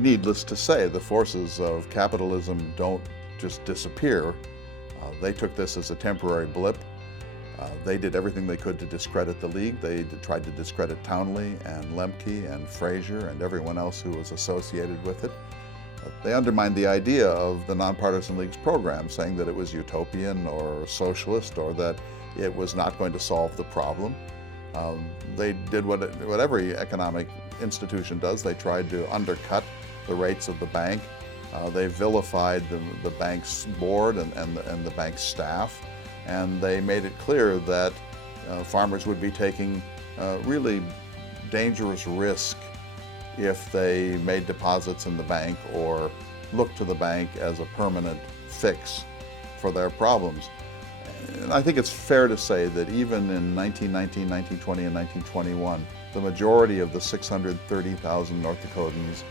Needless to say, the forces of capitalism don't just disappear. They took this as a temporary blip. They did everything they could to discredit the League. They tried to discredit Townley and Lemke and Fraser and everyone else who was associated with it. They undermined the idea of the Nonpartisan League's program, saying that it was utopian or socialist or that it was not going to solve the problem. They did what every economic institution does. They tried to undercut the rates of the bank. They vilified the bank's board and the bank's staff, and they made it clear that farmers would be taking really dangerous risk if they made deposits in the bank or looked to the bank as a permanent fix for their problems. And I think it's fair to say that even in 1919, 1920, and 1921, the majority of the 630,000 North Dakotans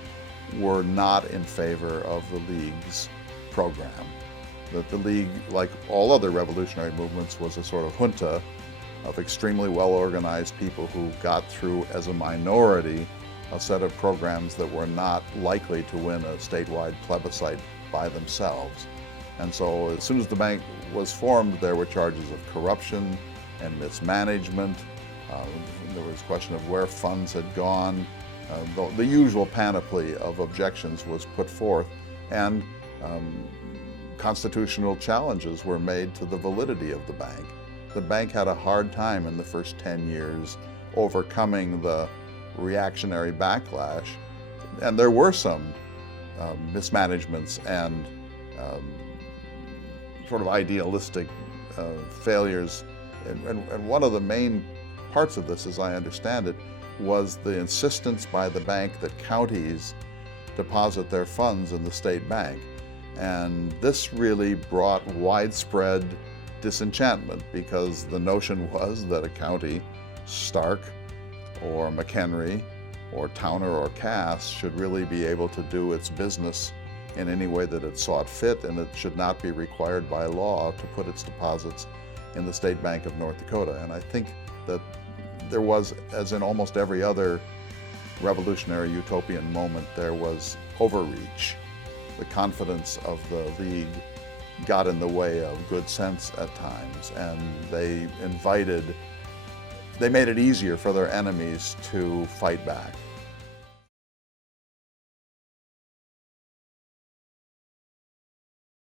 were not in favor of the League's program. That the League, like all other revolutionary movements, was a sort of junta of extremely well-organized people who got through as a minority a set of programs that were not likely to win a statewide plebiscite by themselves. And so as soon as the bank was formed, there were charges of corruption and mismanagement. There was a question of where funds had gone. The usual panoply of objections was put forth, and constitutional challenges were made to the validity of the bank. The bank had a hard time in the first 10 years overcoming the reactionary backlash, and there were some mismanagements and sort of idealistic failures. And one of the main parts of this, as I understand it, was the insistence by the bank that counties deposit their funds in the state bank. And this really brought widespread disenchantment, because the notion was that a county, Stark or McHenry or Towner or Cass, should really be able to do its business in any way that it saw fit, and it should not be required by law to put its deposits in the State Bank of North Dakota. And I think that there was, as in almost every other revolutionary utopian moment, there was overreach. The confidence of the League got in the way of good sense at times, and they made it easier for their enemies to fight back.